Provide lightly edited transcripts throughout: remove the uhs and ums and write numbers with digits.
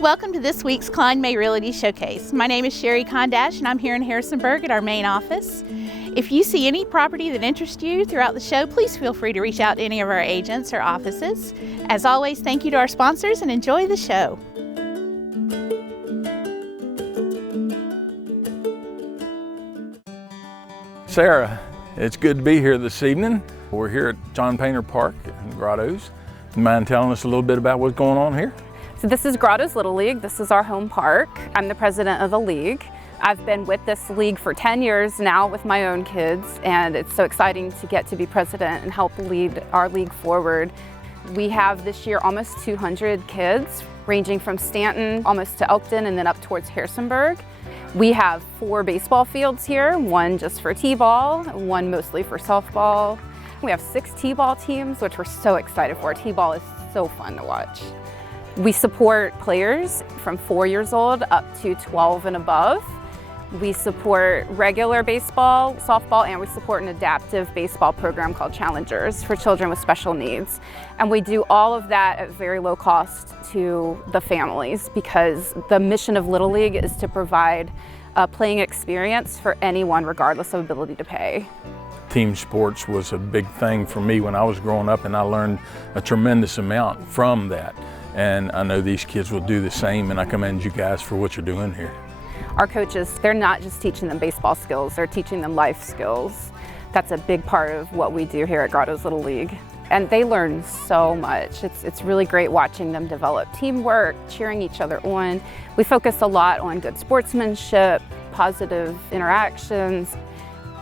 Welcome to this week's Kline May Realty Showcase. My name is Sherri Kondash and I'm here in Harrisonburg at our main office. If you see any property that interests you throughout the show, please feel free to reach out to any of our agents or offices. As always, thank you to our sponsors and enjoy the show. Sarah, it's good to be here this evening. We're here at John Painter Park in Grottoes. You mind telling us a little bit about what's going on here? So this is Grottoes Little League. This is our home park. I'm the president of the league. I've been with this league for 10 years now with my own kids, and it's so exciting to get to be president and help lead our league forward. We have this year almost 200 kids, ranging from Stanton almost to Elkton and then up towards Harrisonburg. We have 4 baseball fields here, one just for t-ball, one mostly for softball. We have 6 t-ball teams, which we're so excited for. T-ball is so fun to watch. We support players from 4 years old up to 12 and above. We support regular baseball, softball, and we support an adaptive baseball program called Challengers for children with special needs. And we do all of that at very low cost to the families because the mission of Little League is to provide a playing experience for anyone regardless of ability to pay. Team sports was a big thing for me when I was growing up, and I learned a tremendous amount from that. And I know these kids will do the same, and I commend you guys for what you're doing here. Our coaches, they're not just teaching them baseball skills, they're teaching them life skills. That's a big part of what we do here at Grottoes Little League. And they learn so much. It's really great watching them develop teamwork, cheering each other on. We focus a lot on good sportsmanship, positive interactions.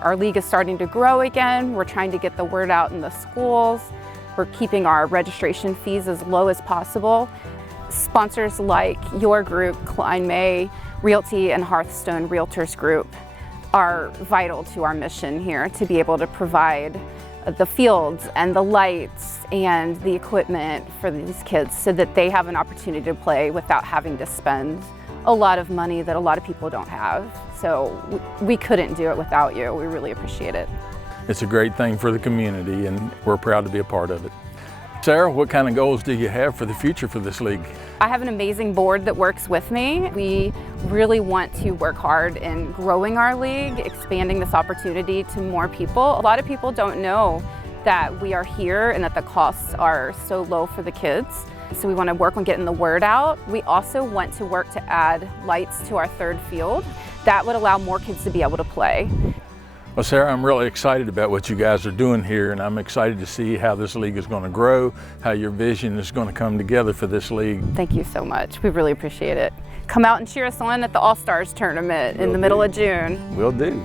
Our league is starting to grow again. We're trying to get the word out in the schools. We're keeping our registration fees as low as possible. Sponsors like your group, Kline May, Realty, and Hearthstone Realtors Group are vital to our mission here to be able to provide the fields and the lights and the equipment for these kids so that they have an opportunity to play without having to spend a lot of money that a lot of people don't have. So we couldn't do it without you. We really appreciate it. It's a great thing for the community, and we're proud to be a part of it. Sarah, what kind of goals do you have for the future for this league? I have an amazing board that works with me. We really want to work hard in growing our league, expanding this opportunity to more people. A lot of people don't know that we are here and that the costs are so low for the kids. So we want to work on getting the word out. We also want to work to add lights to our third field. That would allow more kids to be able to play. Well, Sarah, I'm really excited about what you guys are doing here, and I'm excited to see how this league is going to grow, how your vision is going to come together for this league. Thank you so much. We really appreciate it. Come out and cheer us on at the All-Stars tournament in the middle of June. Will do.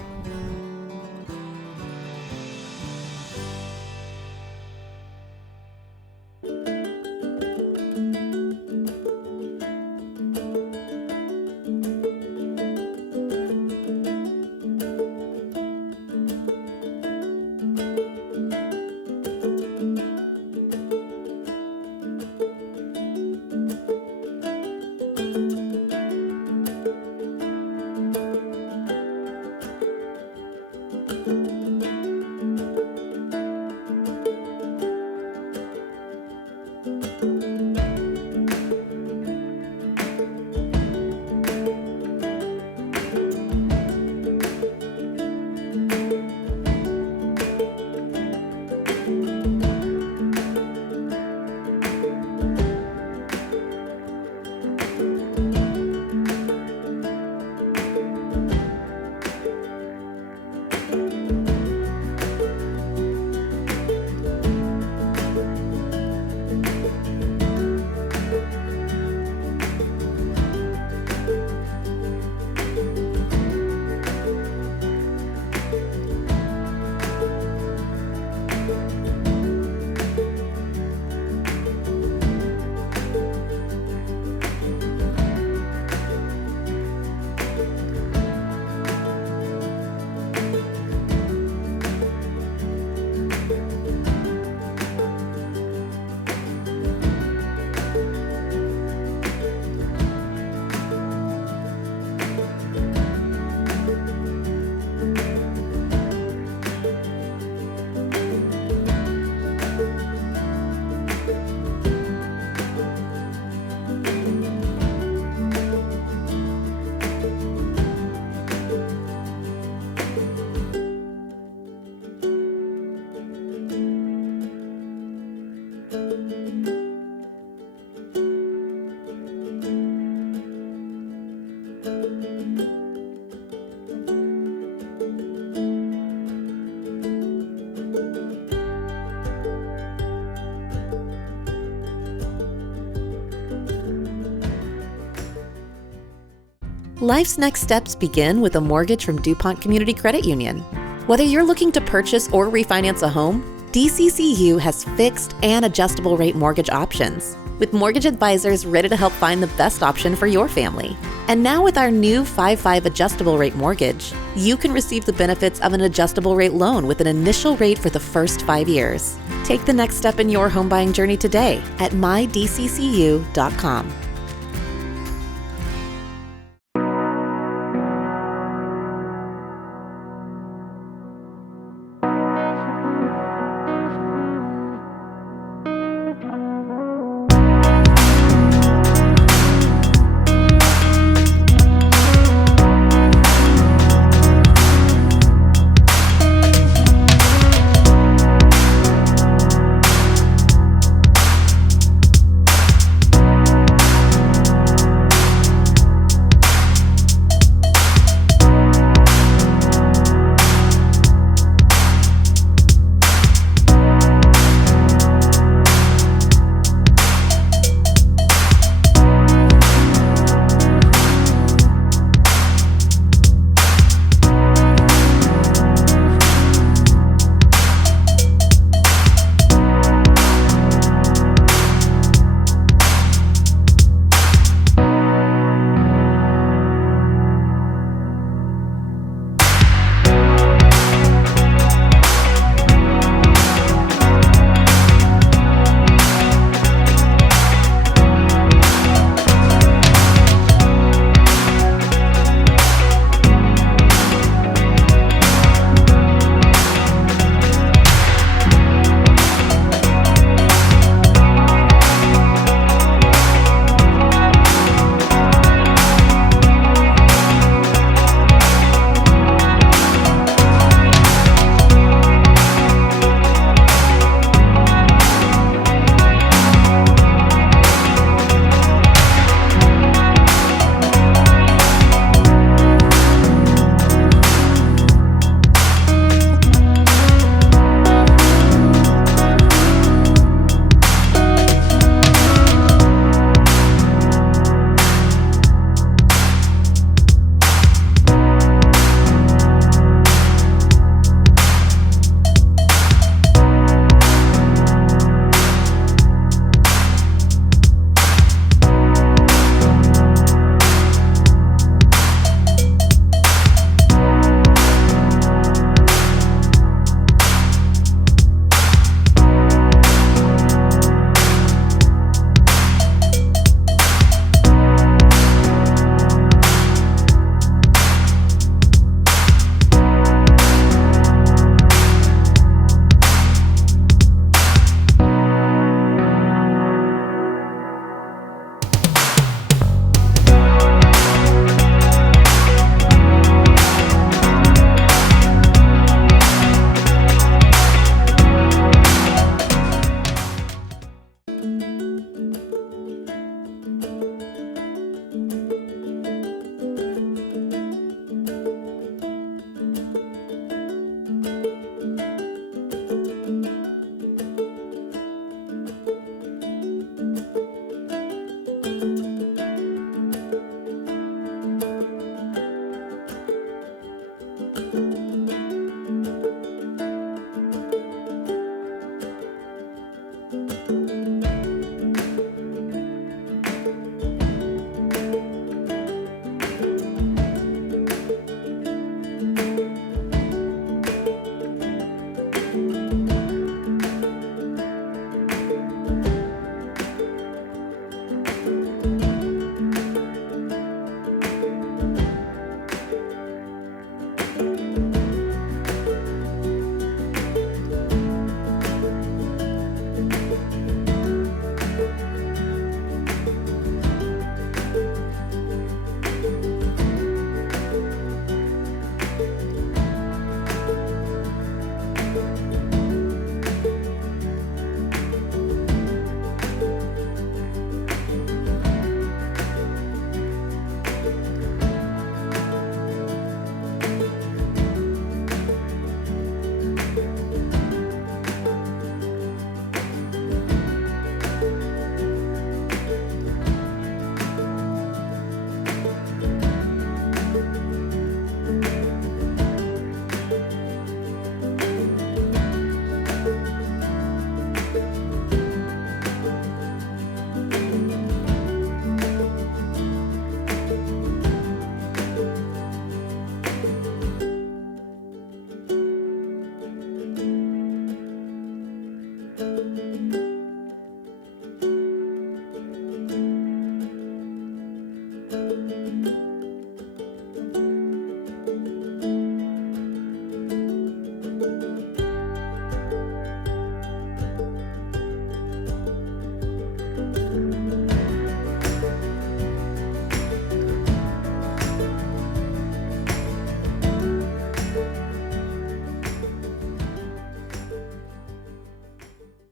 Life's next steps begin with a mortgage from DuPont Community Credit Union. Whether you're looking to purchase or refinance a home, DCCU has fixed and adjustable rate mortgage options, with mortgage advisors ready to help find the best option for your family. And now with our new 5/5 adjustable rate mortgage, you can receive the benefits of an adjustable rate loan with an initial rate for the first 5 years. Take the next step in your home buying journey today at mydccu.com.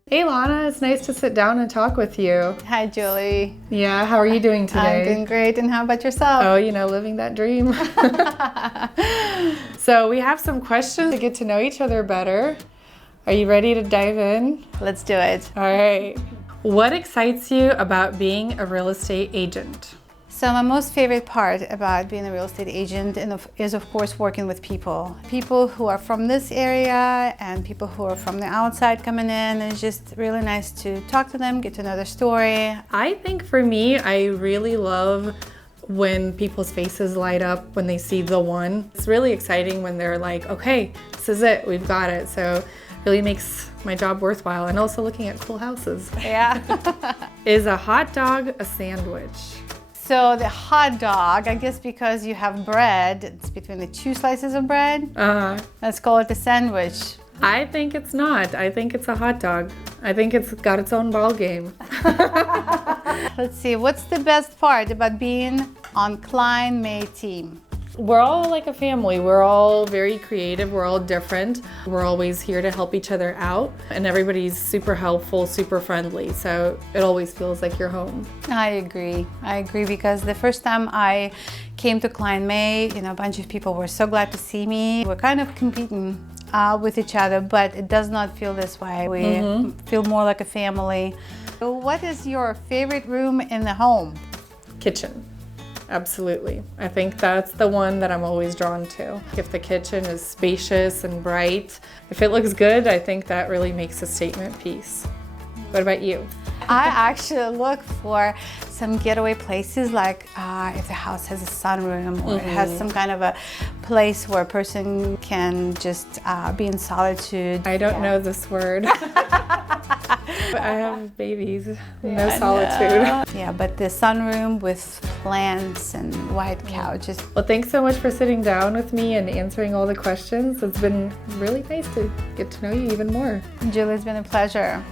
Hey Lana, it's nice to sit down and talk with you. Hi Julie. Yeah, how are you doing today? I'm doing great, and how about yourself? Oh, living that dream. So we have some questions to get to know each other better. Are you ready to dive in? Let's do it. All right. What excites you about being a real estate agent? So my most favorite part about being a real estate agent is of course working with people. People who are from this area and people who are from the outside coming in. It's just really nice to talk to them, get to know their story. I think for me, I really love when people's faces light up when they see the one. It's really exciting when they're like, okay, this is it, we've got it. So it really makes my job worthwhile, and also looking at cool houses. Yeah. Is a hot dog a sandwich? So the hot dog, I guess because you have bread, it's between the two slices of bread. Let's call it a sandwich. I think it's not. I think it's a hot dog. I think it's got its own ball game. Let's see, what's the best part about being on Kline May team? We're all like a family. We're all very creative. We're all different. We're always here to help each other out. And everybody's super helpful, super friendly. So it always feels like you're home. I agree because the first time I came to Kline May, a bunch of people were so glad to see me. We're kind of competing with each other, but it does not feel this way. We feel more like a family. So what is your favorite room in the home? Kitchen. Absolutely. I think that's the one that I'm always drawn to. If the kitchen is spacious and bright, if it looks good, I think that really makes a statement piece. What about you? I actually look for some getaway places, like if the house has a sunroom or it has some kind of a place where a person can just be in solitude. I don't know this word. I have babies, no solitude. Yeah, but the sunroom with plants and white couches. Well, thanks so much for sitting down with me and answering all the questions. It's been really nice to get to know you even more. Julie, it's been a pleasure.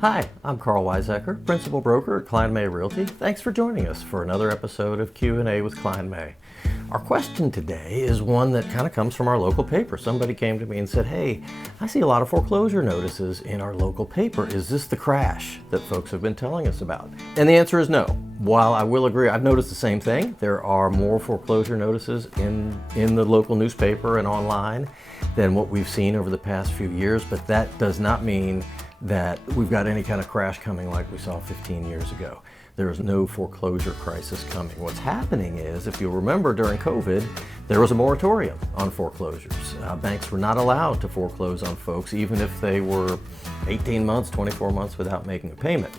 Hi, I'm Karl Waizecker, Principal Broker at Kline May Realty. Thanks for joining us for another episode of Q&A with Kline May. Our question today is one that kind of comes from our local paper. Somebody came to me and said, hey, I see a lot of foreclosure notices in our local paper. Is this the crash that folks have been telling us about? And the answer is no. While I will agree, I've noticed the same thing. There are more foreclosure notices in the local newspaper and online than what we've seen over the past few years, but that does not mean that we've got any kind of crash coming like we saw 15 years ago. There is no foreclosure crisis coming. What's happening is, if you'll remember, during COVID, there was a moratorium on foreclosures. Banks were not allowed to foreclose on folks, even if they were 18 months, 24 months without making a payment.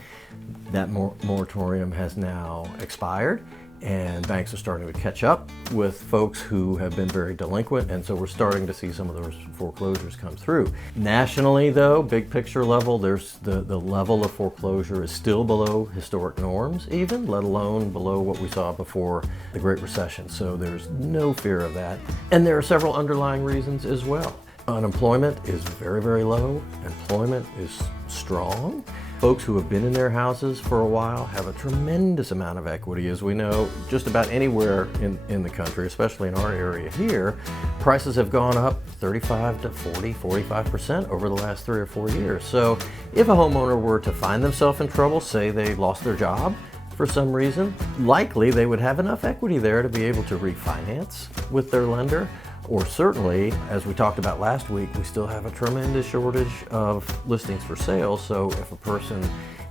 That moratorium has now expired, and banks are starting to catch up with folks who have been very delinquent, and so we're starting to see some of those foreclosures come through. Nationally, though, big picture level, there's the level of foreclosure is still below historic norms even, let alone below what we saw before the Great Recession, so there's no fear of that. And there are several underlying reasons as well. Unemployment is very, very low. Employment is strong. Folks who have been in their houses for a while have a tremendous amount of equity. As we know, just about anywhere in the country, especially in our area here, prices have gone up 35 to 40, 45% over the last 3 or 4 years. So if a homeowner were to find themselves in trouble, say they lost their job for some reason, likely they would have enough equity there to be able to refinance with their lender. Or certainly, as we talked about last week, we still have a tremendous shortage of listings for sale. So if a person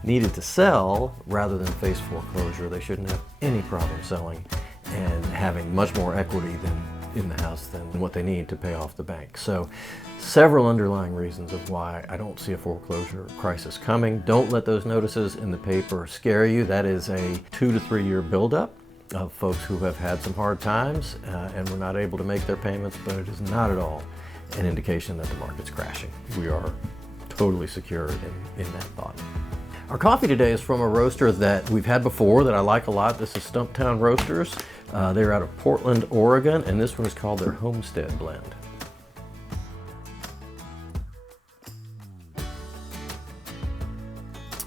needed to sell rather than face foreclosure, they shouldn't have any problem selling and having much more equity in the house than what they need to pay off the bank. So several underlying reasons of why I don't see a foreclosure crisis coming. Don't let those notices in the paper scare you. That is a 2 to 3 year buildup of folks who have had some hard times and were not able to make their payments, but it is not at all an indication that the market's crashing. We are totally secure in that thought. Our coffee today is from a roaster that we've had before that I like a lot. This is Stumptown Roasters. They're out of Portland, Oregon, and this one is called their Homestead Blend.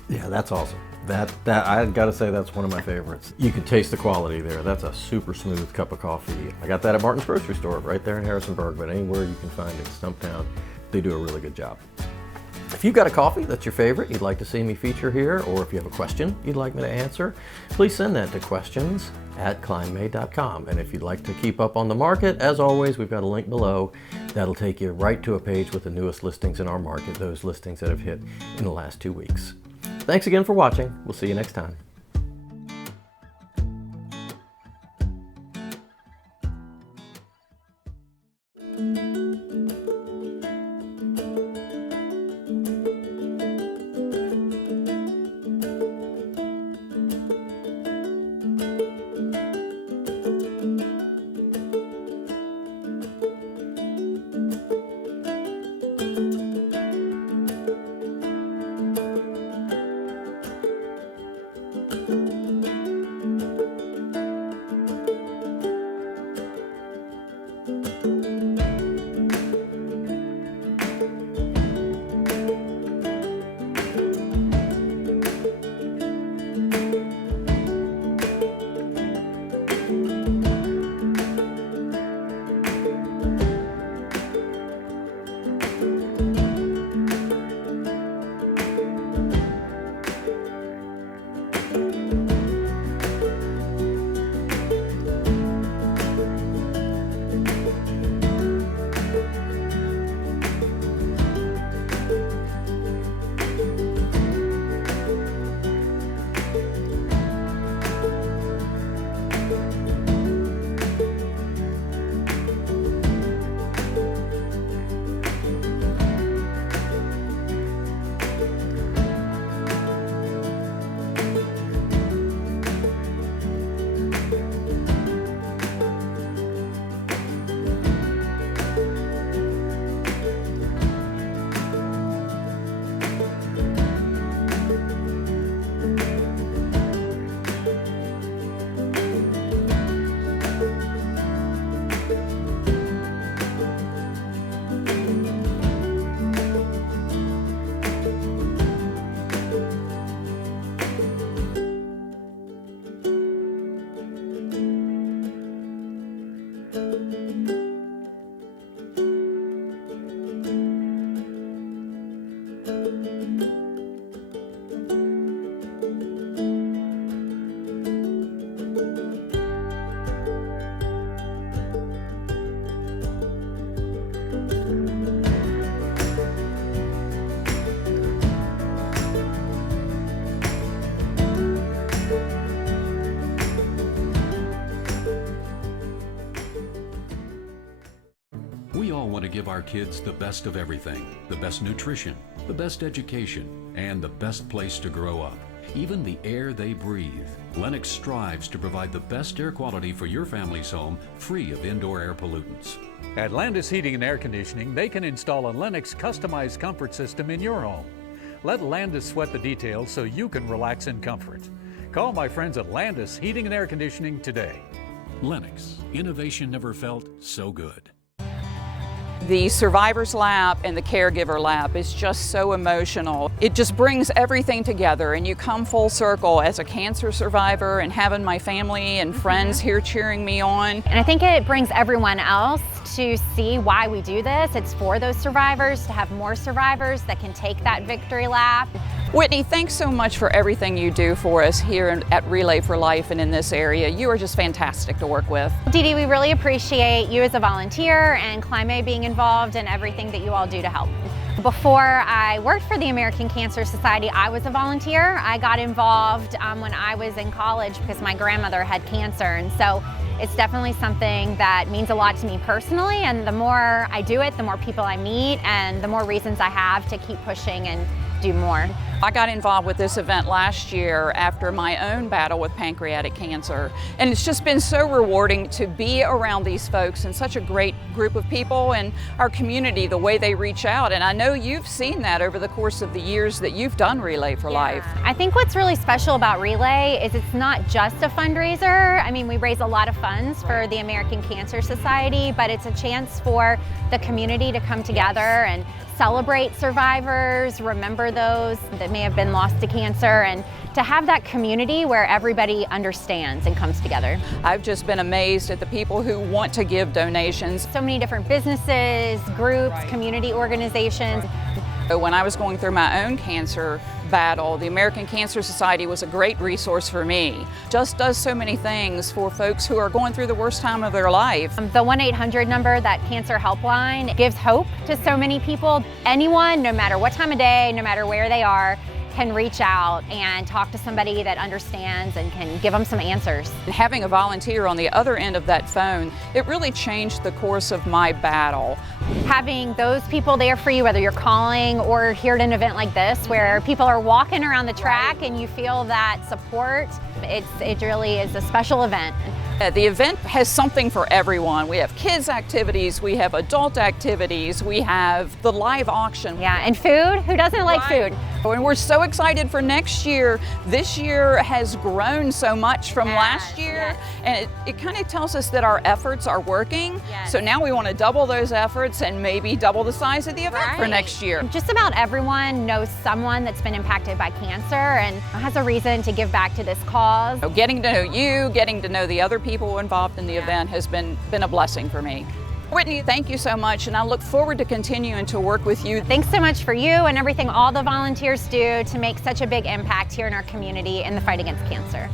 Yeah, that's awesome. That I gotta say, that's one of my favorites. You can taste the quality there. That's a super smooth cup of coffee. I got that at Martin's Grocery Store right there in Harrisonburg, but anywhere you can find it, Stumptown, they do a really good job. If you've got a coffee that's your favorite you'd like to see me feature here, or if you have a question you'd like me to answer, please send that to questions@klinemay.com. And if you'd like to keep up on the market, as always, we've got a link below that'll take you right to a page with the newest listings in our market, those listings that have hit in the last 2 weeks. Thanks again for watching. We'll see you next time. give our kids the best of everything, the best nutrition, the best education, and the best place to grow up. Even the air they breathe. Lennox strives to provide the best air quality for your family's home, free of indoor air pollutants. At Landis Heating and Air Conditioning, they can install a Lennox customized comfort system in your home. Let Landis sweat the details so you can relax in comfort. Call my friends at Landis Heating and Air Conditioning today. Lennox, innovation never felt so good. The survivor's lap and the caregiver lap is just so emotional. It just brings everything together, and you come full circle as a cancer survivor and having my family and friends here cheering me on. And I think it brings everyone else to see why we do this. It's for those survivors, to have more survivors that can take that victory lap. Whitney, thanks so much for everything you do for us here at Relay for Life and in this area. You are just fantastic to work with. Dee Dee, we really appreciate you as a volunteer and Kline May being involved in everything that you all do to help. Before I worked for the American Cancer Society, I was a volunteer. I got involved when I was in college because my grandmother had cancer, and so it's definitely something that means a lot to me personally, and the more I do it, the more people I meet and the more reasons I have to keep pushing and do more. I got involved with this event last year after my own battle with pancreatic cancer, and it's just been so rewarding to be around these folks and such a great group of people and our community, the way they reach out. And I know you've seen that over the course of the years that you've done Relay for Life. I think what's really special about Relay is it's not just a fundraiser. I mean, we raise a lot of funds for the American Cancer Society, but it's a chance for the community to come together and celebrate survivors, remember those that may have been lost to cancer, and to have that community where everybody understands and comes together. I've just been amazed at the people who want to give donations. So many different businesses, groups, community organizations. When I was going through my own cancer battle, the American Cancer Society was a great resource for me. Just does so many things for folks who are going through the worst time of their life. The 1-800 number, that cancer helpline, gives hope to so many people. Anyone, no matter what time of day, no matter where they are, can reach out and talk to somebody that understands and can give them some answers. Having a volunteer on the other end of that phone, it really changed the course of my battle. Having those people there for you, whether you're calling or here at an event like this where people are walking around the track and you feel that support, it really is a special event. The event has something for everyone. We have kids activities, we have adult activities, we have the live auction. Yeah, and food. Who doesn't like food? And we're so excited for next year. This year has grown so much from last year, and it kind of tells us that our efforts are working. So now we want to double those efforts and maybe double the size of the event for next year. Just about everyone knows someone that's been impacted by cancer and has a reason to give back to this cause. So getting to know you, getting to know the other people involved in the event has been a blessing for me. Whitney, thank you so much, and I look forward to continuing to work with you. Thanks so much for you and everything all the volunteers do to make such a big impact here in our community in the fight against cancer.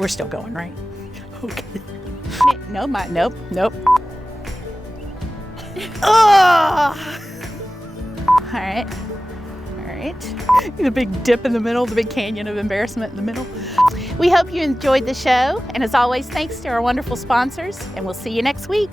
We're still going, right? Okay. No, nope. Oh! All right. The big dip in the middle, the big canyon of embarrassment in the middle. We hope you enjoyed the show, and as always, thanks to our wonderful sponsors, and we'll see you next week.